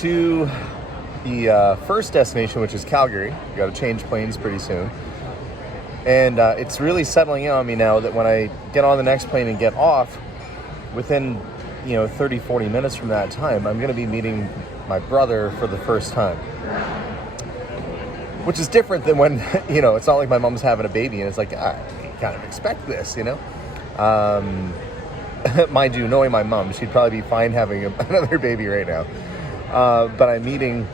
to the first destination, which is Calgary. We got to change planes pretty soon. And it's really settling in on me now that when I get on the next plane and get off, within 30, 40 minutes from that time, I'm going to be meeting my brother for the first time. Which is different than when, it's not like my mom's having a baby and it's like, I kind of expect this, Mind you, knowing my mom, she'd probably be fine having another baby right now. But I'm meeting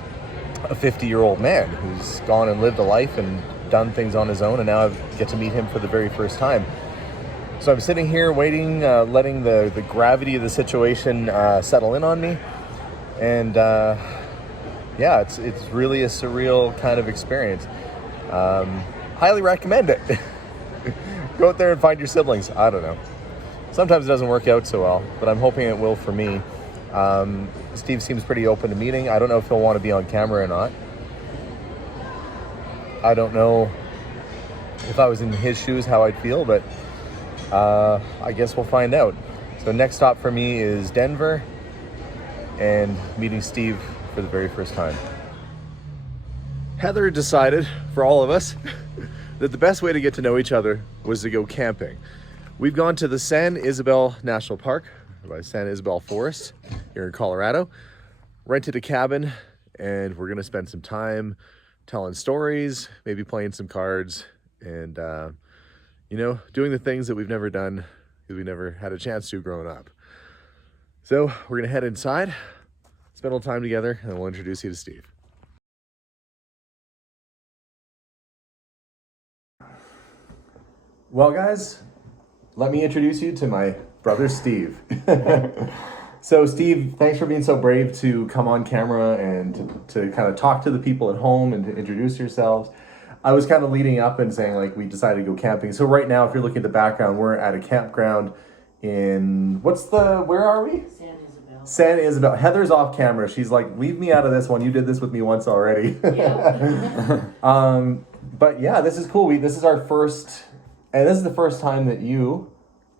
a 50-year-old man who's gone and lived a life and done things on his own, and now I get to meet him for the very first time. So I'm sitting here waiting, letting the gravity of the situation settle in on me. And it's really a surreal kind of experience. Highly recommend it. Go out there and find your siblings. I don't know. Sometimes it doesn't work out so well, but I'm hoping it will for me. Steve seems pretty open to meeting. I don't know if he'll want to be on camera or not. I don't know if I was in his shoes how I'd feel, but I guess we'll find out. So next stop for me is Denver and meeting Steve for the very first time. Heather decided, for all of us, that the best way to get to know each other was to go camping. We've gone to the San Isabel National Park, by San Isabel Forest, here in Colorado, rented a cabin, and we're gonna spend some time telling stories, maybe playing some cards, and doing the things that we've never done because we never had a chance to growing up. So we're gonna head inside, spend a little time together, and we'll introduce you to Steve. Well, guys, let me introduce you to my brother, Steve. So, Steve, thanks for being so brave to come on camera and to kind of talk to the people at home and to introduce yourselves. I was kind of leading up and saying, we decided to go camping. So right now, if you're looking at the background, we're at a campground in, where are we? San Isabel. San Isabel. Heather's off camera. She's like, leave me out of this one. You did this with me once already. Yeah. But yeah, this is cool. This is our first, and this is the first time that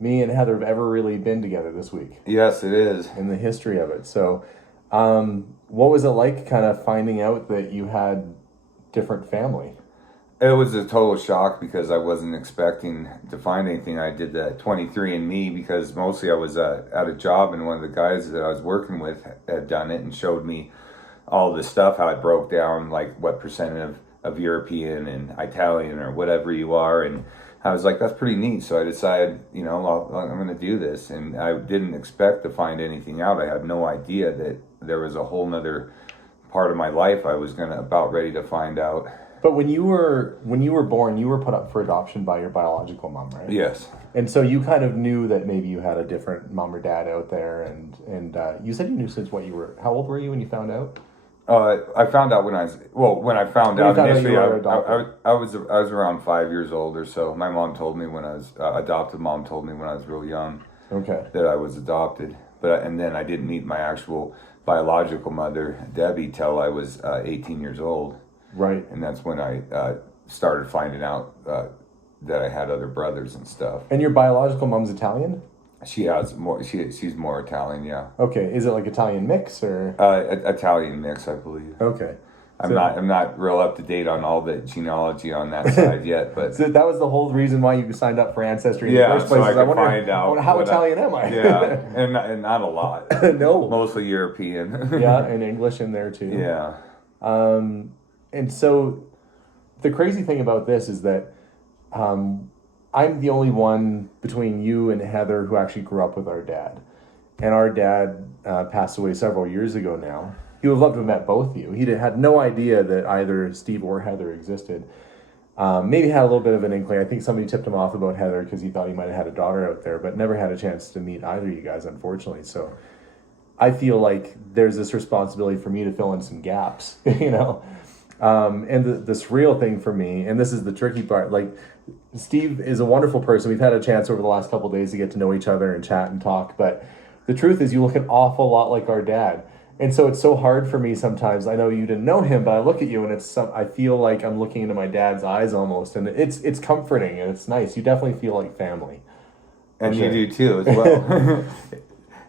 me and Heather have ever really been together this week. Yes, it is. In the history of it. So, what was it like kind of finding out that you had different family? It was a total shock because I wasn't expecting to find anything. I did the 23andMe because mostly I was at a job, and one of the guys that I was working with had done it and showed me all this stuff, how it broke down, like what percent of European and Italian or whatever you are, and I was like, that's pretty neat. So I decided, I'm going to do this. And I didn't expect to find anything out. I had no idea that there was a whole nother part of my life I was about ready to find out. But when you were born, you were put up for adoption by your biological mom, right? Yes. And so you kind of knew that maybe you had a different mom or dad out there. And you said you knew since how old were you when you found out? I found out when I found out initially, I was around 5 years old or so. My mom told me when I was adopted. Mom told me when I was real young, that I was adopted. And then I didn't meet my actual biological mother, Debbie, till I was 18 years old. Right. And that's when I started finding out that I had other brothers and stuff. And your biological mom's Italian? She has more. She's more Italian, yeah. Okay, is it like Italian mix or? Italian mix, I believe. Okay. I'm not real up to date on all the genealogy on that side yet, but so that was the whole reason why you signed up for Ancestry in the first place. So I wonder find out how Italian am I? Yeah, and not a lot. No, mostly European. Yeah, and English in there too. Yeah. And so the crazy thing about this is that I'm the only one between you and Heather who actually grew up with our dad. And our dad passed away several years ago now. He would have loved to have met both of you. He had no idea that either Steve or Heather existed. Maybe had a little bit of an inkling. I think somebody tipped him off about Heather because he thought he might have had a daughter out there, but never had a chance to meet either of you guys, unfortunately. So I feel like there's this responsibility for me to fill in some gaps, And the surreal thing for me, and this is the tricky part, Steve is a wonderful person. We've had a chance over the last couple of days to get to know each other and chat and talk, but the truth is you look an awful lot like our dad. And so it's so hard for me sometimes. I know you didn't know him, but I look at you and I feel like I'm looking into my dad's eyes almost, and it's comforting and it's nice. You definitely feel like family. And you do too, as well.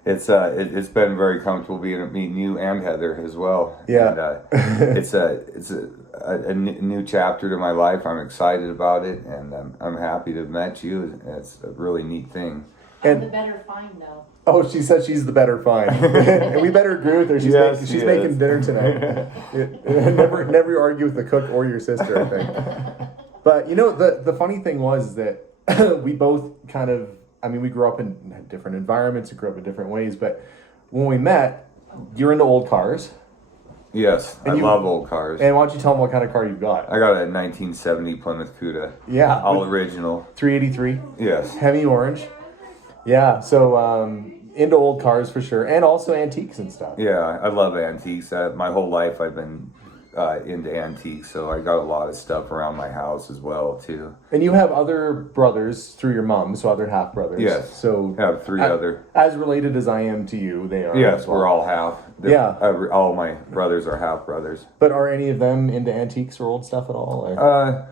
it's been very comfortable meeting you and Heather as well. Yeah. And, it's a new chapter to my life. I'm excited about it, and I'm happy to have met you. It's a really neat thing. I'm And- the better find though. Oh, she said she's the better find. And we better agree with her. Yes, She's she making is. dinner tonight. Never argue with the cook or your sister, I think. But you know, the funny thing was that we both kind of, I mean, we grew up in different environments, we grew up in different ways, but when we met, you're into old cars. Yes, And I you- love old cars. And why don't you tell them what kind of car you've got? I got a 1970 Plymouth Cuda. Yeah. All original. 383, Yes. heavy orange. Yeah, so into old cars for sure, and also antiques and stuff. Yeah, I love antiques. My whole life I've been into antiques, so I got a lot of stuff around my house as well too. And you have other brothers through your mom, so other half brothers. Yes. So I have three other. as related as I am to you, they are. Yes, as well. we're all half. Yeah. All my brothers are half brothers. But are any of them into antiques or old stuff at all? Or?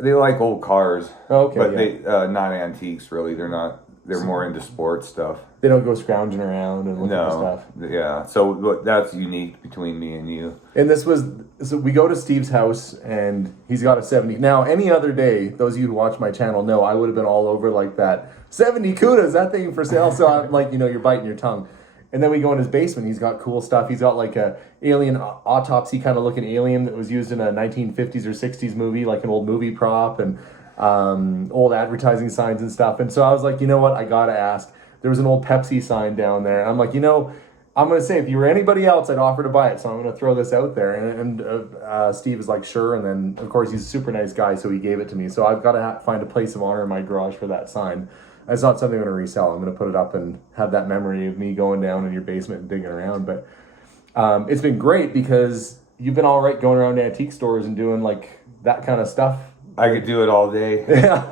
They like old cars. Okay, But yeah. they not antiques really. They're not. They're more into sports stuff. They don't go scrounging around and looking for stuff. Yeah. So that's unique between me and you. And so we go to Steve's house and he's got a 70. Now, any other day, those of you who watch my channel know I would have been all over like that. 70 Cudas, that thing for sale. So I'm like, you're biting your tongue. And then we go in his basement. He's got cool stuff. He's got like a alien autopsy kind of looking alien that was used in a 1950s or 60s movie, like an old movie prop, and old advertising signs and stuff. And so I was like, you know what? I got to ask. There was an old Pepsi sign down there. I'm like, I'm going to say, if you were anybody else, I'd offer to buy it. So I'm going to throw this out there. And Steve is like, sure. And then, of course, he's a super nice guy, so he gave it to me. So I've got to find a place of honor in my garage for that sign. It's not something I'm going to resell. I'm going to put it up and have that memory of me going down in your basement and digging around. But it's been great because you've been all right going around to antique stores and doing like that kind of stuff. I could do it all day. Yeah.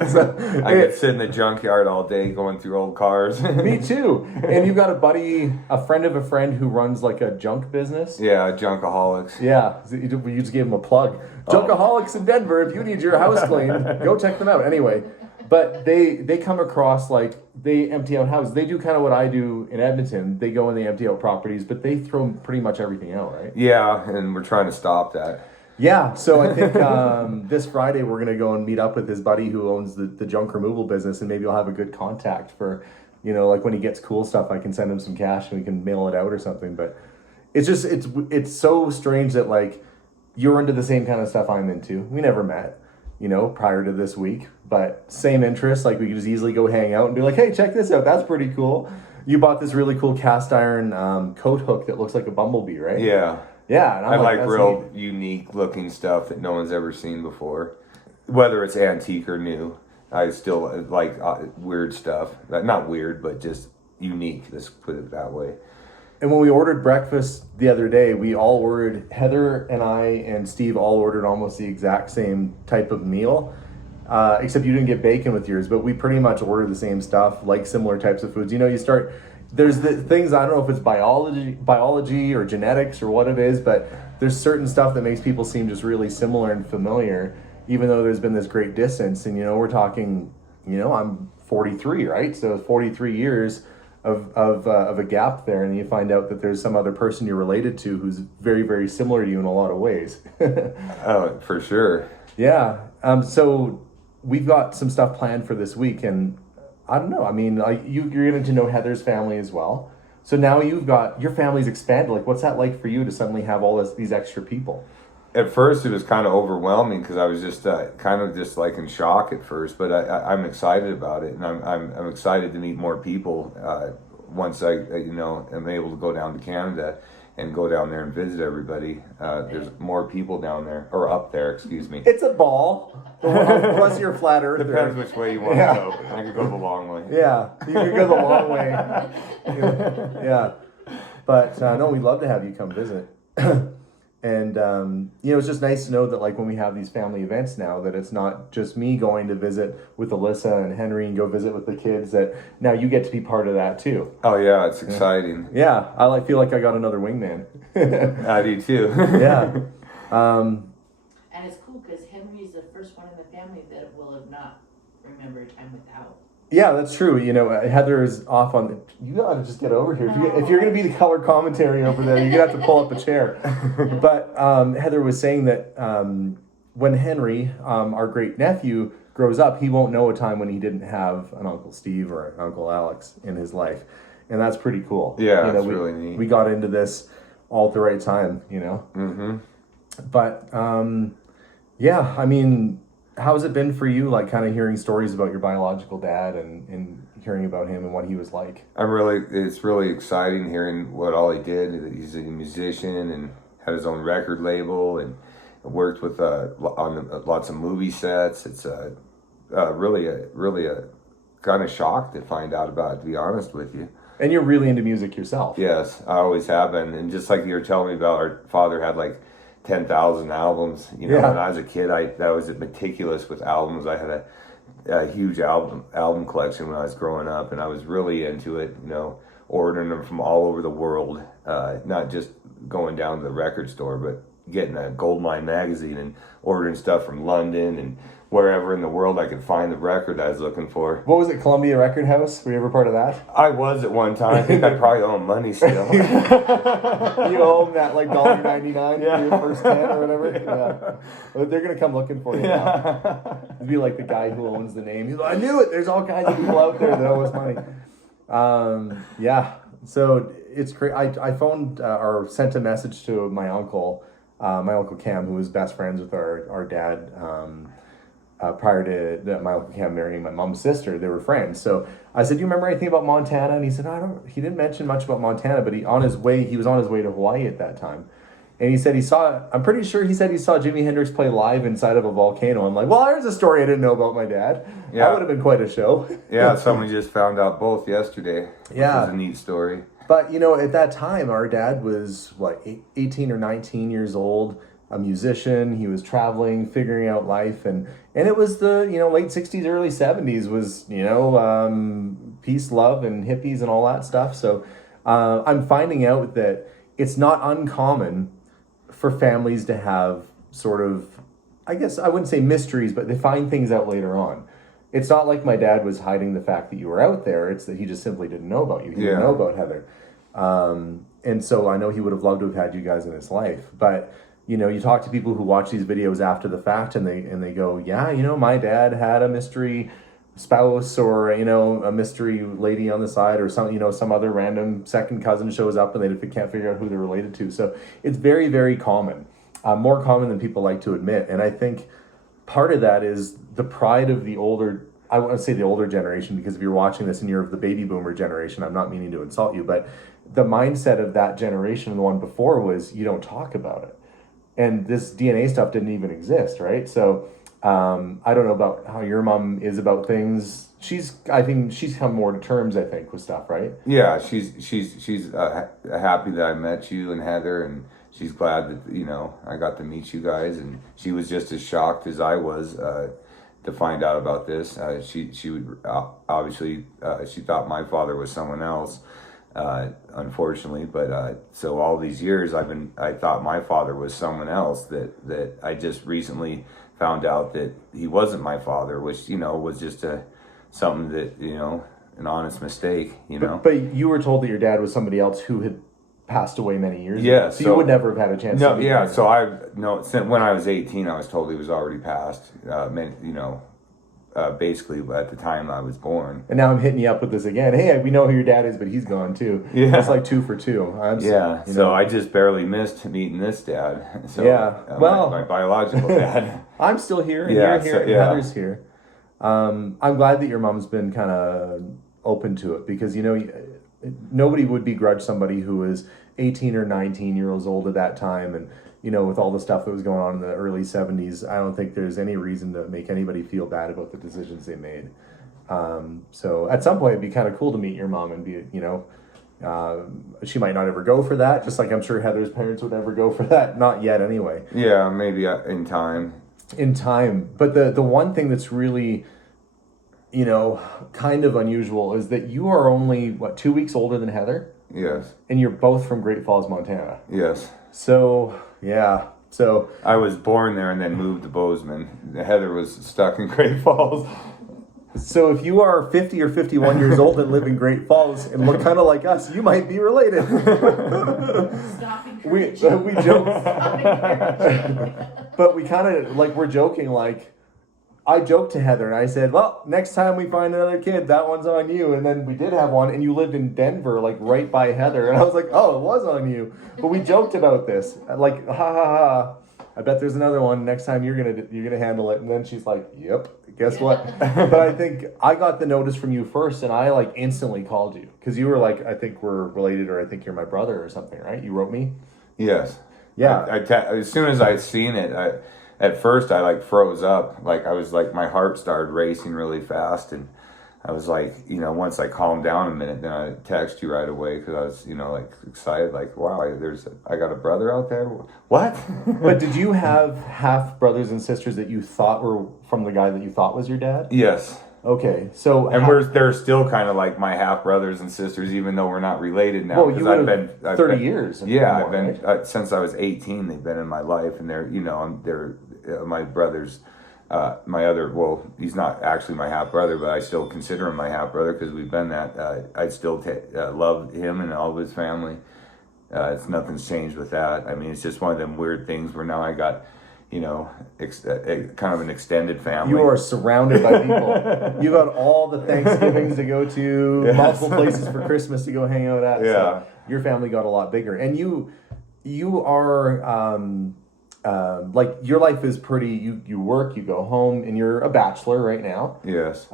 I could sit in the junkyard all day going through old cars. Me too. And you've got a friend of a friend who runs like a junk business. Yeah, junkaholics. Yeah, you just gave him a plug. Junkaholics in Denver, if you need your house cleaned, go check them out. Anyway, but they come across like they empty out houses. They do kind of what I do in Edmonton. They go and they empty out properties, but they throw pretty much everything out, right? Yeah, and we're trying to stop that. Yeah, so I think this Friday we're going to go and meet up with his buddy who owns the junk removal business, and maybe I'll have a good contact for, like when he gets cool stuff, I can send him some cash and we can mail it out or something. But it's just, it's so strange that like you're into the same kind of stuff I'm into. We never met, prior to this week, but same interests. Like we could just easily go hang out and be like, hey, check this out. That's pretty cool. You bought this really cool cast iron coat hook that looks like a bumblebee, right? Yeah. Yeah, and I I'm like that's real neat. unique looking stuff that no one's ever seen before. Whether it's antique or new, I still like weird stuff. Not weird, but just unique. Let's put it that way. And when we ordered breakfast the other day, we all ordered, Heather and I and Steve all ordered almost the exact same type of meal, except you didn't get bacon with yours, but we pretty much ordered the same stuff, like similar types of foods. There's the things, I don't know if it's biology or genetics or what it is, but there's certain stuff that makes people seem just really similar and familiar, even though there's been this great distance. And, we're talking, I'm 43, right? So 43 years of a gap there, and you find out that there's some other person you're related to who's very, very similar to you in a lot of ways. Oh, for sure. Yeah. So we've got some stuff planned for this week, and I don't know. I mean, you're getting to know Heather's family as well. So now you've got, your family's expanded. Like, what's that like for you to suddenly have all these extra people? At first, it was kind of overwhelming because I was just kind of just like in shock at first. But I'm excited about it, and I'm excited to meet more people once I am able to go down to Canada and go down there and visit everybody. There's more people down there, or up there, excuse me. It's a ball. Plus you're a flat earther. Depends which way you want Yeah. to go. I could go the long way. Yeah, you could go the long way. Yeah, but no, we'd love to have you come visit. And it's just nice to know that like when we have these family events now, that it's not just me going to visit with Alyssa and Henry and go visit with the kids, that now you get to be part of that too. Oh yeah, it's exciting. Yeah, I feel like I got another wingman. I do too. Yeah. And it's cool because Henry's the first one in the family that will have not remembered time without. Yeah, that's true. You know, Heather's off on the. You gotta just get over here. If you're gonna be the color commentary over there, you're gonna have to pull up a chair. But Heather was saying that when Henry, our great nephew, grows up, he won't know a time when he didn't have an Uncle Steve or an Uncle Alex in his life, and that's pretty cool. Yeah, you know, it's really neat. We got into this all at the right time, you know. Mm-hmm. But yeah, I mean, how's it been for you? Like, kind of hearing stories about your biological dad and hearing about him and what he was like. It's really exciting hearing what all he did. He's a musician and had his own record label and worked with on lots of movie sets. It's really a kind of shock to find out about, to be honest with you. And you're really into music yourself. Yes, I always have been. And just like you were telling me about, our father had like 10,000 albums. You know, when I was a kid, I was meticulous with albums. I had a huge album collection when I was growing up, and I was really into it. You know, ordering them from all over the world, not just going down to the record store, but getting a Goldmine magazine and ordering stuff from London and wherever in the world I could find the record I was looking for. What was it, Columbia Record House? Were you ever part of that? I was at one time. I think I probably owe money still. You owe them that like $1.99 for your first 10 or whatever. Yeah. Well, they're gonna come looking for you now. It'd be like the guy who owns the name. He's like, I knew it. There's all kinds of people out there that owe us money. Yeah. So it's great. I phoned or sent a message to my uncle Cam, who was best friends with our dad. Prior to my Uncle Cam marrying my mom's sister, they were friends. So I said, "Do you remember anything about Montana?" And he said, He didn't mention much about Montana, but he was on his way to Hawaii at that time, and he said I'm pretty sure he said he saw Jimi Hendrix play live inside of a volcano. I'm like, well, there's a story I didn't know about my dad. Yeah, that would have been quite a show. Yeah, somebody just found out both yesterday. Yeah, which is a neat story. But you know, at that time, our dad was 18 or 19 years old. A musician, he was traveling, figuring out life, and it was the late 60s, early 70s was peace, love, and hippies and all that stuff. So I'm finding out that it's not uncommon for families to have sort of, I guess I wouldn't say mysteries, but they find things out later on. It's not like my dad was hiding the fact that you were out there. It's that he just simply didn't know about you. He didn't know about Heather, and so I know he would have loved to have had you guys in his life, but. You know, you talk to people who watch these videos after the fact, and they go, yeah, my dad had a mystery spouse, or a mystery lady on the side, or some other random second cousin shows up, and they can't figure out who they're related to. So it's very, very common, more common than people like to admit. And I think part of that is the pride of the older. I want to say the older generation, because if you're watching this and you're of the baby boomer generation, I'm not meaning to insult you, but the mindset of that generation, the one before, was you don't talk about it. And this DNA stuff didn't even exist, right? So I don't know about how your mom is about things. I think she's come more to terms, I think, with stuff, right? Yeah, she's happy that I met you and Heather, and she's glad that I got to meet you guys. And she was just as shocked as I was to find out about this. She would obviously she thought my father was someone else. Unfortunately, but so all these years I thought my father was someone else, that I just recently found out that he wasn't my father, which was just something that an honest mistake. But you were told that your dad was somebody else who had passed away many years ago. So you would never have had a chance to meet him. So since when I was 18, I was told he was already passed. Basically at the time I was born. And now I'm hitting you up with this again. Hey, we know who your dad is, but he's gone too. Yeah. It's like 2 for 2. So I just barely missed meeting this dad. So, yeah. My biological dad. I'm still here, and you're here, and Heather's here. I'm glad that your mom's been kind of open to it, because nobody would begrudge somebody who was 18 or 19 years old at that time, and with all the stuff that was going on in the early 70s, I don't think there's any reason to make anybody feel bad about the decisions they made. So at some point, it'd be kind of cool to meet your mom and be, she might not ever go for that, just like I'm sure Heather's parents would never go for that. Not yet, anyway. Yeah, maybe in time. In time. But the one thing that's really, kind of unusual is that you are only, 2 weeks older than Heather? Yes. And you're both from Great Falls, Montana. Yes. So, yeah. So I was born there and then moved to Bozeman. Heather was stuck in Great Falls. So if you are 50 or 51 years old and live in Great Falls and look kind of like us, you might be related. Stop we encouraging. joke, Stop encouraging. but we kind of like we're joking. Like I joked to Heather and I said, "Well, next time we find another kid, that one's on you." And then we did have one, and you lived in Denver, like right by Heather, and I was like, "Oh, it was on you." But we joked about this, like, ha ha ha. I bet there's another one. Next time you're gonna handle it. And then she's like, "Yep, guess what?" But I think I got the notice from you first, and I like instantly called you because you were like, "I think we're related," or "I think you're my brother," or something, right? You wrote me. Yes. Yeah. As soon as I seen it, at first I like froze up. Like I was like my heart started racing really fast, and I was like, once I calmed down a minute, then I text you right away because I was, like excited, like wow, I got a brother out there. What? But did you have half brothers and sisters that you thought were from the guy that you thought was your dad? Yes. Okay, so And they're still kind of like my half brothers and sisters, even though we're not related now. Well, you would have 30 years. Yeah, more, I've been right? since I was 18. They've been in my life, and they're my brothers. He's not actually my half brother, but I still consider him my half brother because we've been that. I still love him and all of his family. Nothing's changed with that. I mean, it's just one of them weird things where now I got, kind of an extended family. You are surrounded by people. You got all the Thanksgivings to go to, Yes. multiple places for Christmas to go hang out at. Yeah. So your family got a lot bigger, and you are like your life is pretty. You work, you go home, and you're a bachelor right now. Yes.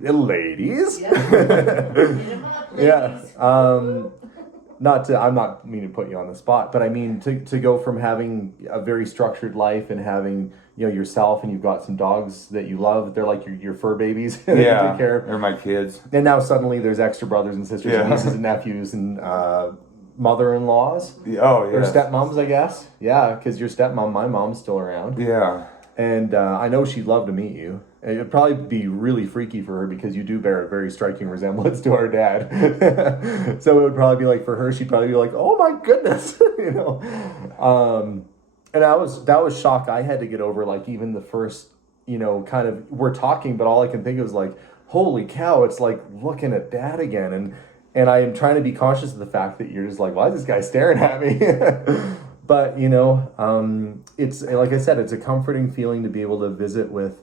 Ladies. Yeah. Hit 'em up, Yeah. ladies. I'm not meaning to put you on the spot, but I mean to go from having a very structured life and having yourself, and you've got some dogs that you love. They're like your fur babies. That you Yeah. take care of. They're my kids. And now suddenly there's extra brothers and sisters and Yeah. nieces and nephews and mother-in-laws Oh or yeah. stepmoms, I guess. Yeah, because your stepmom, my mom's still around, Yeah. and I know she'd love to meet you. It'd probably be really freaky for her because you do bear a very striking resemblance to our dad. So it would probably be like for her, she'd probably be like, "Oh my goodness," And that was shock I had to get over. Like even the first, kind of we're talking, but all I can think of is like, "Holy cow!" It's like looking at dad again, and I am trying to be conscious of the fact that you're just like, "Why is this guy staring at me?" But it's like I said, it's a comforting feeling to be able to visit with.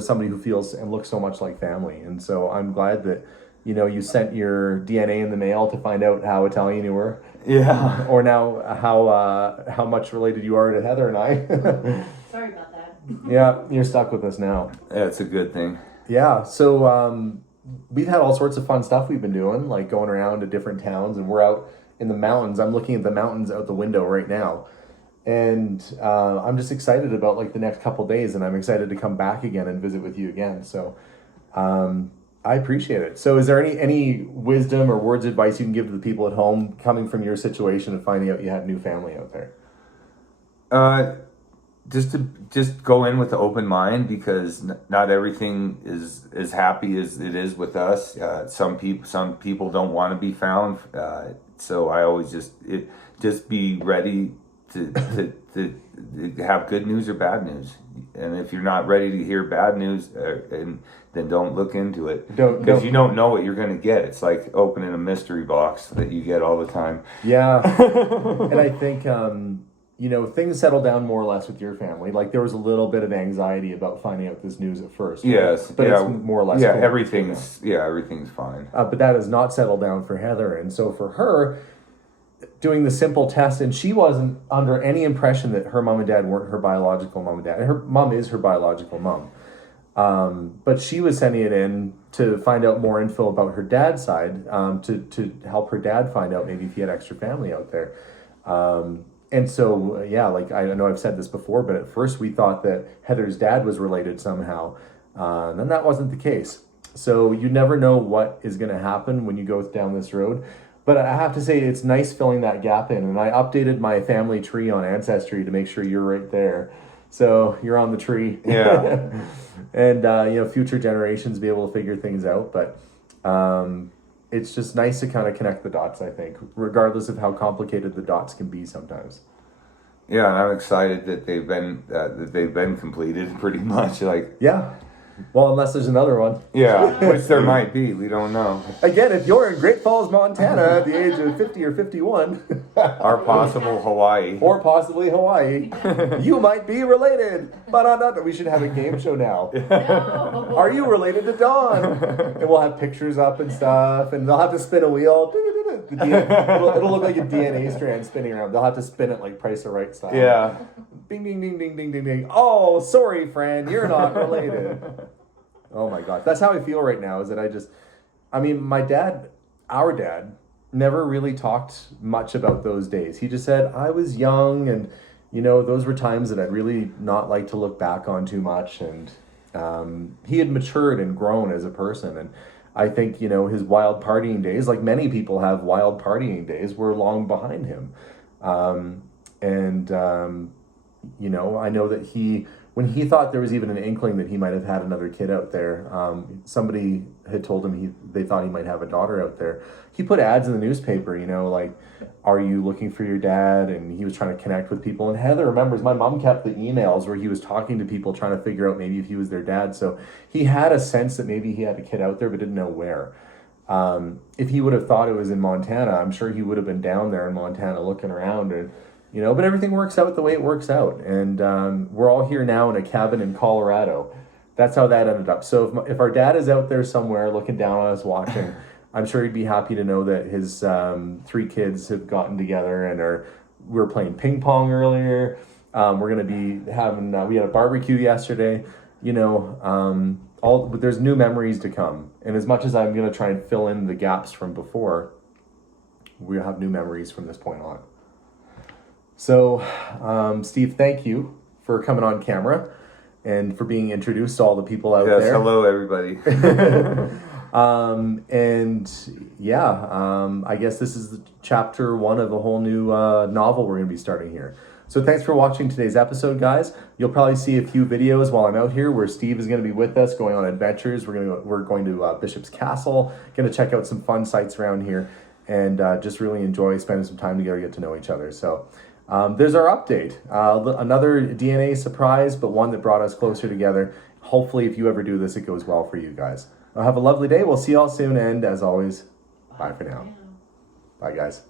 Somebody who feels and looks so much like family. And so I'm glad that, you sent your DNA in the mail to find out how Italian you were. Yeah. Or now how much related you are to Heather and I. Sorry about that. Yeah, you're stuck with us now. Yeah, it's a good thing. Yeah, so we've had all sorts of fun stuff we've been doing, like going around to different towns, and we're out in the mountains. I'm looking at the mountains out the window right now. And I'm just excited about like the next couple days, and I'm excited to come back again and visit with you again. So I appreciate it. So is there any wisdom or words of advice you can give to the people at home coming from your situation and finding out you had new family out there? Just go in with an open mind because not everything is as happy as it is with us. Some people don't want to be found. So I always just be ready to have good news or bad news, and if you're not ready to hear bad news, then don't look into it because you don't know what you're going to get. It's like opening a mystery box that you get all the time. Yeah, and I think things settle down more or less with your family. Like there was a little bit of anxiety about finding out this news at first. Right? Yes, but it's more or less yeah. cool. Everything's fine. But that has not settled down for Heather, and so for her, doing the simple test, and she wasn't under any impression that her mom and dad weren't her biological mom and dad. And her mom is her biological mom. But she was sending it in to find out more info about her dad's side, to help her dad find out maybe if he had extra family out there. And so, like I know I've said this before, but at first we thought that Heather's dad was related somehow. And then that wasn't the case. So you never know what is going to happen when you go down this road. But I have to say, it's nice filling that gap in. And I updated my family tree on Ancestry to make sure you're right there. So you're on the tree. Yeah. And, future generations be able to figure things out. But it's just nice to kind of connect the dots, I think, regardless of how complicated the dots can be sometimes. Yeah, and I'm excited that they've been completed pretty much. Like Yeah. Well, unless there's another one. Yeah, which there might be. We don't know. Again, if you're in Great Falls, Montana at the age of 50 or 51, Or possible Hawaii. or possibly Hawaii, you might be related. But we should have a game show now. No. Are you related to Dawn? And we'll have pictures up and stuff, and they'll have to spin a wheel. It'll look like a DNA strand spinning around. They'll have to spin it like Price is Right style. Yeah. Bing, ding, ding, ding, ding, ding, ding. Oh, sorry, friend, you're not related. Oh my gosh, that's how I feel right now. Is that my dad, our dad, never really talked much about those days. He just said, I was young, and those were times that I'd really not like to look back on too much. And he had matured and grown as a person. And I think, his wild partying days, like many people have wild partying days, were long behind him. I know that when he thought there was even an inkling that he might have had another kid out there, somebody had told him they thought he might have a daughter out there. He put ads in the newspaper, like, are you looking for your dad? And he was trying to connect with people. And Heather remembers my mom kept the emails where he was talking to people trying to figure out maybe if he was their dad. So he had a sense that maybe he had a kid out there but didn't know where. If he would have thought it was in Montana, I'm sure he would have been down there in Montana looking around. And but everything works out the way it works out. And we're all here now in a cabin in Colorado. That's how that ended up. So if our dad is out there somewhere looking down on us watching, I'm sure he'd be happy to know that his 3 kids have gotten together and we were playing ping pong earlier. We're going to be having, we had a barbecue yesterday. There's new memories to come. And as much as I'm going to try and fill in the gaps from before, we'll have new memories from this point on. So, Steve, thank you for coming on camera and for being introduced to all the people out there. Yes, hello, everybody. I guess this is chapter 1 of a whole new novel we're going to be starting here. So thanks for watching today's episode, guys. You'll probably see a few videos while I'm out here where Steve is going to be with us going on adventures. We're going to Bishop's Castle, going to check out some fun sites around here, and just really enjoy spending some time together, get to know each other. So there's our update. Another DNA surprise, but one that brought us closer together. Hopefully, if you ever do this, it goes well for you guys. Have a lovely day. We'll see y'all soon. And as always, bye for now. Bye, guys.